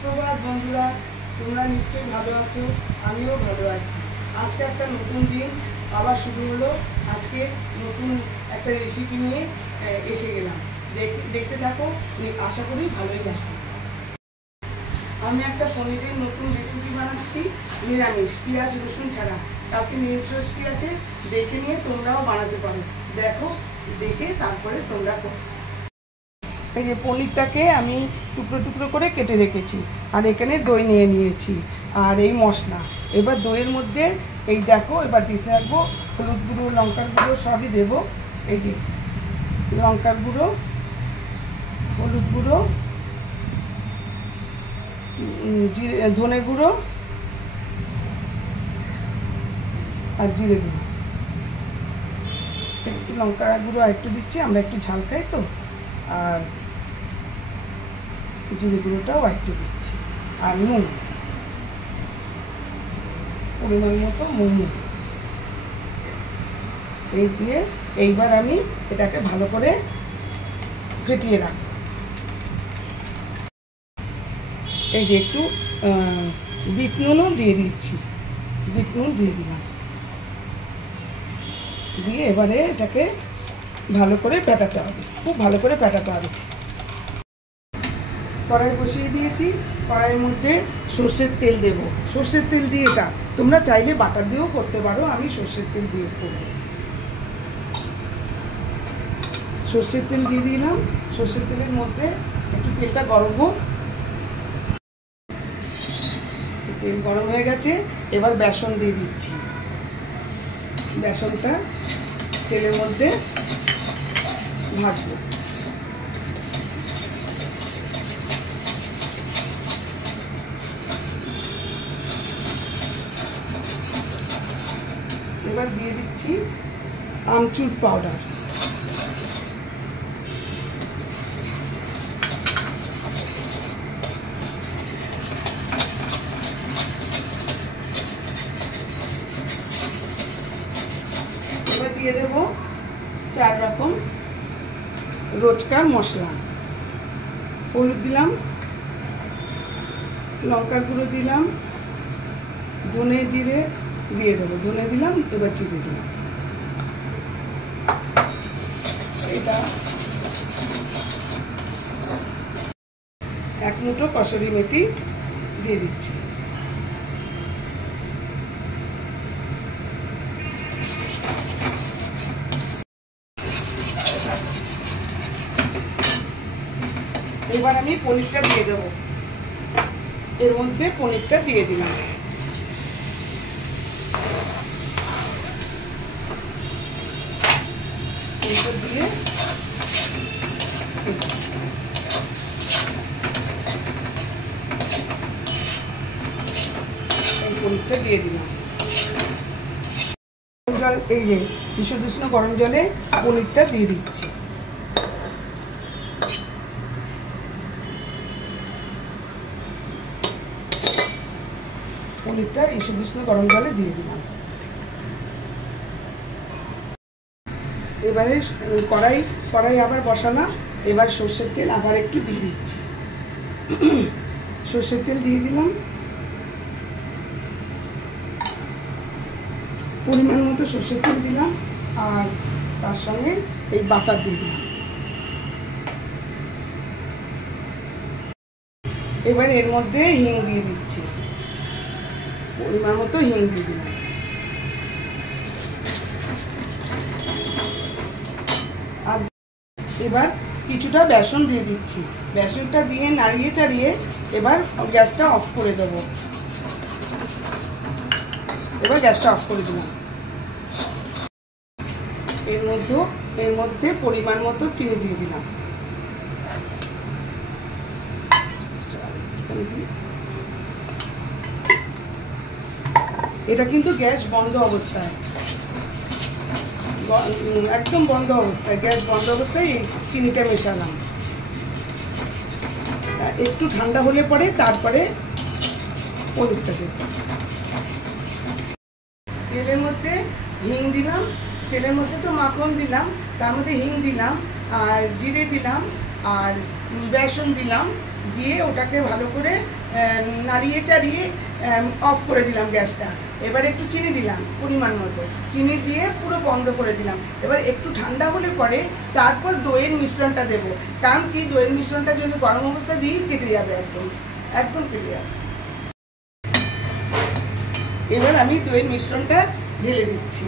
সুপ্রভাত বন্ধুরা, তোমরা নিশ্চয়ই ভালো আছো, আমিও ভালো আছি। আজকে একটা নতুন দিন আবার শুরু হলো। আজকে নতুন একটা রেসিপি নিয়ে এসে গেলাম। দেখতে থাকো, আশা করি ভালোই লাগবে। আমি একটা পনিরের নতুন রেসিপি বানাচ্ছি, নিরামিষ, পেঁয়াজ রসুন ছাড়া। কালকে নির্দিষ্ট আছে, দেখে নিয়ে তোমরাও বানাতে পারো। দেখো, দেখে তারপরে তোমরা করো। এই যে পনিরটাকে আমি টুকরো টুকরো করে কেটে রেখেছি, আর এখানে দই নিয়ে নিয়েছি, আর এই মশলা। এবার দইয়ের মধ্যে এই দেখো, এবার দিতে থাকবো হলুদ গুঁড়ো, লঙ্কার গুঁড়ো সবই দেবো। এই যে লঙ্কার গুঁড়ো, হলুদ গুঁড়ো, ধনে গুঁড়ো আর জিরে গুঁড়ো। একটু লঙ্কার গুঁড়ো আর একটু দিচ্ছি, আমরা একটু ঝাল খাই তো। আর জিরে গুঁড়োটাও একটু দিচ্ছি, আর নুন পরিমাণ মতো নুন। এই দিয়ে এইবার আমি এটাকে ভালো করে ফেটিয়ে রাখবো। এই যে একটু বিট নুনও দিয়ে দিচ্ছি, বিট নুন দিয়ে দিলাম। দিয়ে এবারে এটাকে ভালো করে পেটাতে হবে, খুব ভালো করে পেটাতে হবে। কড়াই বসিয়ে দিয়েছি, কড়াইয়ের মধ্যে সর্ষের তেল দেব। সর্ষের তেল দিয়ে এটা তোমরা চাইলে বাটার দিয়েও করতে পারো, আমি সর্ষের তেল দিয়ে করব। সর্ষের তেল দিয়ে দিলাম। সর্ষের তেলের মধ্যে একটু তেলটা গরম হোক। তেল গরম হয়ে গেছে, এবার বেসন দিয়ে দিচ্ছি। বেসনটা তেলের মধ্যে ভাজবো। এবার দিয়ে দিচ্ছি আমচুর পাউডার। এবার দিয়ে দেব 4 রকম রোজকার মশলা। হলুদ দিলাম, লঙ্কার গুঁড়ো দিলাম, ধনে জিরে দিয়ে দেবো। ধনে দিলাম, এবার জিরে দিলাম। এটা 1 মুঠো কসুরি মেথি দিয়ে দিচ্ছি। এবার আমি পনিরটা দিয়ে দেবো। এর মধ্যে পনিরটা দিয়ে দিলাম। দিয়ে পনিরটা দিয়ে দিলাম। জল, এই যে বিশুদ্ধ গরম জলে পনিরটা দিয়ে দিচ্ছি। পনিরটা বিশুদ্ধ গরম জলে দিয়ে দিলাম। এবারে কড়াই আবার বসালাম। এবার সর্ষের তেল আবার একটু দিয়ে দিচ্ছি। সর্ষের তেল দিয়ে দিলাম, পরিমাণ মতো সর্ষের তেল দিলাম, আর তার সঙ্গে এই বাটার দিয়ে দিলাম। এবার এর মধ্যে হিং দিয়ে দিচ্ছি, পরিমাণ মতো হিং দিয়ে দিলাম। আর এবার কিছুটা বেসন দিয়ে দিচ্ছি। বেসনটা দিয়ে নাড়িয়ে চাড়িয়ে এবার গ্যাসটা অফ করে দেবো। এবার গ্যাসটা অফ করে দিলাম। এর মধ্যে পরিমাণ মতো চিনি দিয়ে দিলাম। এটা কিন্তু গ্যাস বন্ধ অবস্থায়, একদম বন্ধ অবস্থায়, গ্যাস বন্ধ অবস্থায় এই চিনিটা মেশালাম। একটু ঠান্ডা হলে পরে তারপরে পনিরটা দেব। তেলের মধ্যে হিং দিলাম, তেলের মধ্যে তো মাখন দিলাম, তার মধ্যে হিং দিলাম, আর জিরে দিলাম, আর বেসন দিলাম, দিয়ে ওটাকে ভালো করে নাড়িয়ে চাড়িয়ে অফ করে দিলাম গ্যাসটা। এবার একটু চিনি দিলাম পরিমাণ মতো, চিনি দিয়ে পুরো বন্ধ করে দিলাম। এবার একটু ঠান্ডা হলে পরে তারপর দইয়ের মিশ্রণটা দেবো, কারণ কি দইয়ের মিশ্রণটা যদি গরম অবস্থা দিই কেটে যাবে, একদম একদম কেটে যাবে। এবার আমি দইয়ের মিশ্রণটা ঢেলে দিচ্ছি।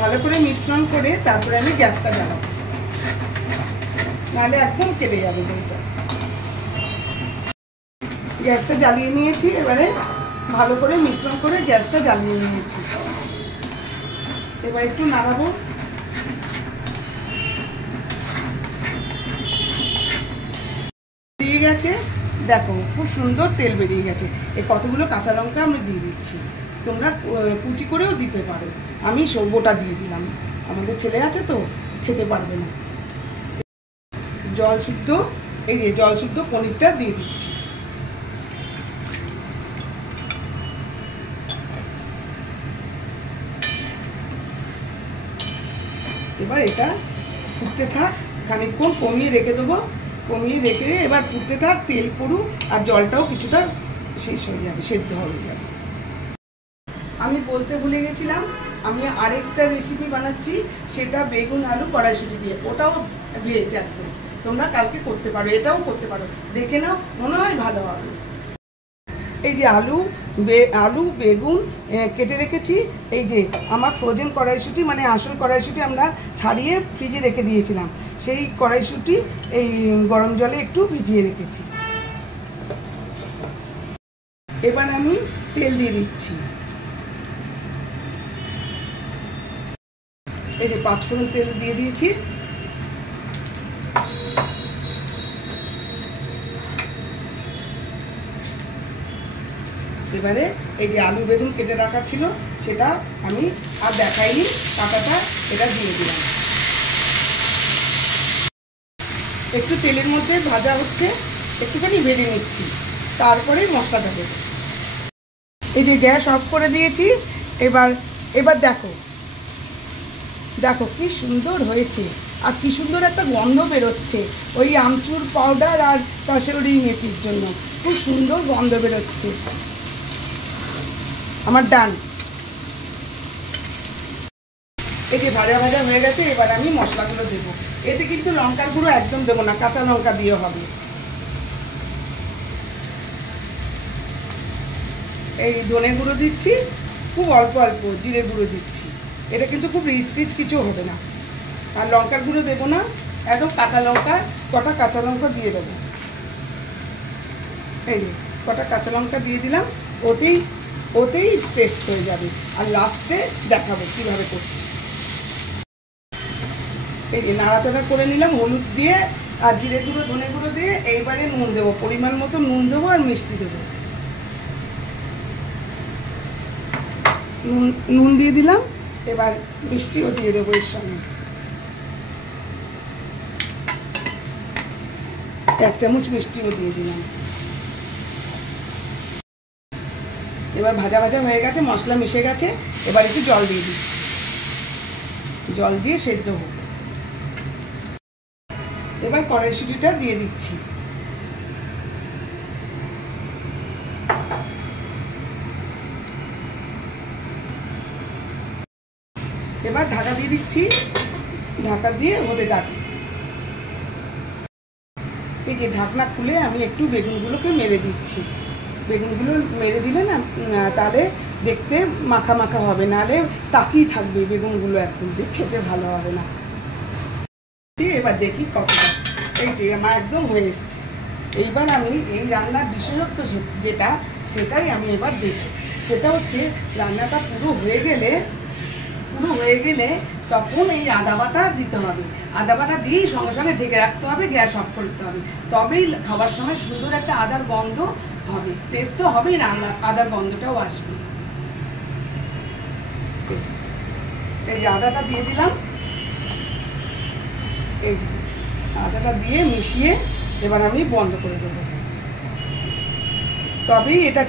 ভালো করে মিশ্রণ করে তারপরে আমি গ্যাসটা জ্বালাবো, নাহলে একদম কেটে যাবে দইটা। গ্যাসটা জ্বালিয়ে নিয়েছি, এবারে ভালো করে মিশ্রণ করে গ্যাসটা জ্বালিয়ে নিয়েছি। এবার একটু নাড়াবো। দিয়ে গেছে, দেখো খুব সুন্দর তেল বেরিয়ে গেছে। এই কতগুলো কাঁচা লঙ্কা আমি দিয়ে দিচ্ছি, তোমরা কুচি করেও দিতে পারো, আমি গোটা দিয়ে দিলাম, আমাদের ছেলে আছে তো খেতে পারবে না। জল শুদ্ধ, এই যে জল শুদ্ধ পনিরটা দিয়ে দিচ্ছি। এবার এটা ফুটতে থাক, খানিকক্ষণ কমিয়ে রেখে দেবো, কমিয়ে রেখে এবার ফুটতে থাক, তেল পড়ুক আর জলটাও কিছুটা শেষ হয়ে যাবে, সেদ্ধ হয়ে যাবে। আমি বলতে ভুলে গেছিলাম, আমি আরেকটা রেসিপি বানাচ্ছি, সেটা বেগুন আলু কড়াইশুঁটি দিয়ে, ওটাও ভেজ একদম, তোমরা কালকে করতে পারো, এটাও করতে পারো, দেখে নাও, মনে হয় ভালো হবে। এই যে আলু বেগুন কেটে রেখেছি, এই যে আমার ফ্রোজেন কড়াইশুঁটি, মানে আসল কড়াইশুঁটি আমরা ছাড়িয়ে ফ্রিজে রেখে দিয়েছিলাম, সেই কড়াইশুঁটি এই গরম জলে একটু ভিজিয়ে রেখেছি। এবার আমি তেল দিয়ে দিচ্ছি, এই যে 5 ফোড়ন তেল দিয়ে দিয়েছি। এবারে এই যে আলু বেগুন কেটে রাখা ছিল সেটা আমি আর দেখাইনি, কাঁটাটা এটা দিয়ে দিলাম। একটু তেলের মধ্যে ভাজা হচ্ছে, একটুখানি ভেজে নিচ্ছি, তারপরে মশলাটা দেবো। এই যে গ্যাস অফ করে দিয়েছি। এবার দেখো দেখো কি সুন্দর হয়েছে, আর কি সুন্দর একটা গন্ধ বেরোচ্ছে, ওই আমচুর পাউডার আর কসুরি মেথির জন্য খুব সুন্দর গন্ধ বেরোচ্ছে। আমার ডান। এই যে ভাজা ভাজা হয়ে গেছে, এবার আমি মশলাগুলো দেবো। এতে কিন্তু লঙ্কার গুঁড়ো একদম দেবো না, কাঁচা লঙ্কা দিয়ে হবে। এই ধনে গুঁড়ো দিচ্ছি, খুব অল্প অল্প জিরে গুঁড়ো দিচ্ছি, এটা কিন্তু খুব রিচ কিছু হবে না। আর লঙ্কার গুঁড়ো দেবো না, একদম কাঁচা লঙ্কা, কটা কাঁচা লঙ্কা দিয়ে দেবো। এই যে কটা কাঁচা লঙ্কা দিয়ে দিলাম, ওতেই পেস্ট হয়ে যাবে। আর লাস্টে দেখাবো কীভাবে করছি। এই যে নাড়াচাড়া করে নিলাম হলুদ দিয়ে আর জিরে গুঁড়ো ধনে গুঁড়ো দিয়ে। এইবারে নুন দেবো, পরিমাণ মতো নুন দেবো আর মিষ্টি দেবো। নুন দিয়ে দিলাম, এবার মিষ্টিও দিয়ে দেবো এর সঙ্গে। 1 চামচ মিষ্টিও দিয়ে দিলাম। এবার ভাজা ভাজা হয়ে গেছে, মশলা মিশে গেছে, এবার একটু জল দিয়ে দিচ্ছি, জল দিয়ে সেদ্ধ হোক। এবার কড়াইশুঁটিটা দিয়ে দিচ্ছি। এবার ঢাকা দিয়ে দিচ্ছি, ঢাকা দিয়ে হতে থাক। এই যে ঢাকনা খুলে আমি একটু বেগুনগুলোকে মেরে দিচ্ছি। বেগুনগুলো মেরে দিলে না তাহলে দেখতে মাখা মাখা হবে, নাহলে তাকিয়ে থাকবে বেগুনগুলো, একদম খেতে ভালো হবে না। এবার দেখি কতটা, এই যে আমার একদম হয়ে এসছে। এইবার আমি এই রান্নার বিশেষত্ব যেটা, সেটাই আমি এবার দেখি। সেটা হচ্ছে রান্নাটা পুরো হয়ে গেলে তখন এই আদা বাটা দিতে হবে। আদা বাটা দিয়েই সঙ্গে সঙ্গে ঢেকে রাখতে হবে, গ্যাস অফ করতে হবে, তবেই খাবার সময় সুন্দর একটা আদার গন্ধ হবে। টেস্ট তো হবেই, রান্না আদার গন্ধটাও আসবে। এই যে আদাটা দিয়ে দিলাম, এই যে আদাটা দিয়ে মিশিয়ে এবার আমি বন্ধ করে দেবো। তবেই এটার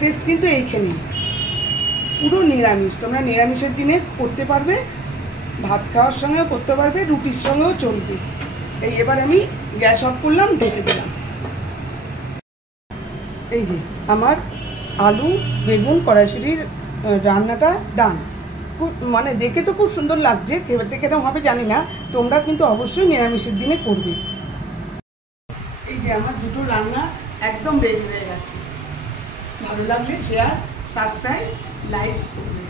টেস্ট কিন্তু এইখানেই। পুরো নিরামিষ, তোমরা নিরামিষের দিনে করতে পারবে, ভাত খাওয়ার সঙ্গেও করতে পারবে, রুটির সঙ্গেও চলবে। এবার আমি গ্যাস অফ করলাম, ঢেকে দিলাম। এই যে আমার আলু বেগুন কড়াইশুঁটির রান্নাটা ডান। খুব মানে দেখে তো খুব সুন্দর লাগছে, খেতে কেরম হবে জানি না, তোমরা কিন্তু অবশ্যই নিরামিষের দিনে করবে। এই যে আমার দুটো রান্না একদম রেডি হয়ে গেছে। ভালো লাগলে শেয়ার, সাবস্ক্রাইব, লাইক করবে।